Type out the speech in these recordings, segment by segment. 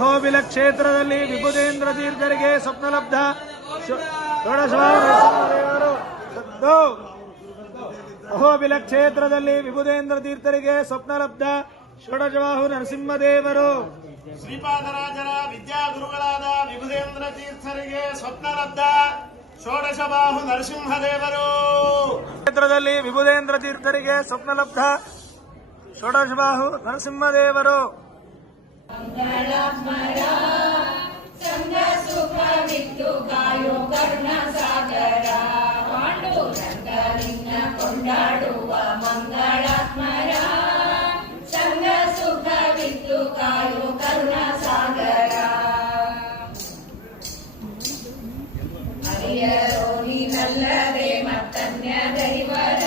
ಅಹೋಬಿಲ ಕ್ಷೇತ್ರದಲ್ಲಿ ವಿಭುದೇಂದ್ರ ತೀರ್ಥರಿಗೆ ಸ್ವಪ್ನಲಬ್ಧ ಅಹೋಬಿಲ ಕ್ಷೇತ್ರದಲ್ಲಿ ವಿಭುದೇಂದ್ರ ತೀರ್ಥರಿಗೆ ಸ್ವಪ್ನಲಬ್ಧ ಷೋಡಶಬಾಹು ನರಸಿಂಹದೇವರು. ಶ್ರೀಪಾದರಾಜರ ವಿದ್ಯಾಗುರುಗಳಾದ ವಿಭುದೇಂದ್ರ ತೀರ್ಥರಿಗೆ ಸ್ವಪ್ನಲಬ್ಧ ಷೋಡಶಬಾಹು ನರಸಿಂಹದೇವರು. ಕ್ಷೇತ್ರದಲ್ಲಿ ವಿಭುದೇಂದ್ರ ತೀರ್ಥರಿಗೆ ಸ್ವಪ್ನಲಬ್ಧ ಷೋಡಶಬಾಹು ನರಸಿಂಹದೇವರು. ಕೊಂಡಾಡುವ ಮಂಗಳಾತ್ಮರ ಸಂಗ ಸುಖವಿತ್ತು ಕಾಯೋ ಕರುಣಾಸಾಗರ. ಹರಿಯರೋ ನೀನಲ್ಲದೆ ಮತ್ತನ್ಯ ದೈವರ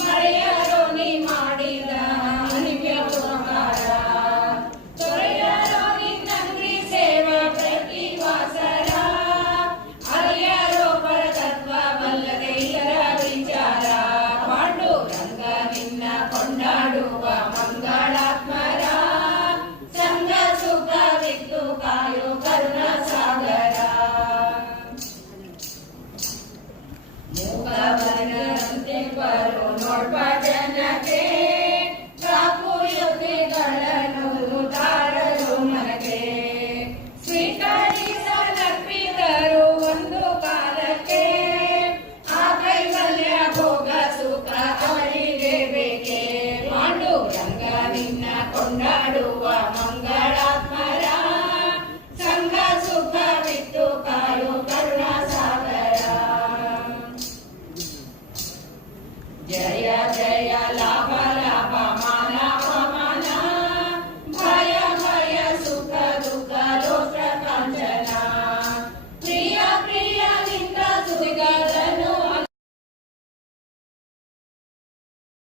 ಮರೆಯರೋ ನೀ ಮಾಡಿದ ನಿವ್ಯೋಪಕಾರ. ತೊರೆಯರೋ ನಿನ್ನಂಗ್ರಿ ಸೇವಾ ಪ್ರತಿವಾಸರ ಅರಿಯರೋ ಪರತತ್ವವಲ್ಲದೆ ಇತರ ವಿಚಾರ. ಪಾಂಡುರಂಗ ನಿನ್ನ ಕೊಂಡಾಡುವ ಮಂಗಳಾತ್ಮರ ಸಂಗ ಸುಖವಿತ್ತು ಕಾಯೋ ಕರುಣಾಸಾಗರ. ಮೂಕವರಂತೆ ಬರೋ ನೋಡ್ಬ ಜನಕ್ಕೆ ಕಾಪು ಯುದ್ಧಗಳನ್ನು ತಾರಲು ಮನಗೆ ಸ್ವೀಕರಿಸಲರ್ಪಿದರು ಒಂದು ಕಾಲಕ್ಕೆ. ಆ ಕೈವಲ್ಯ ಭೋಗ ಸುಖ ಅವರಿಗೆ ಬೇಕೆ. ಪಾಂಡುರಂಗ ನಿನ್ನ ಕೊಂಡಾಡುವ ಮಂಗಳಾತ್ಮರ ಸಂಗ ಸುಖವಿತ್ತು ಕಾಯೋ ಕರುಣಾಸಾಗರ. ಜಯ ಜಯ ಲಾಭ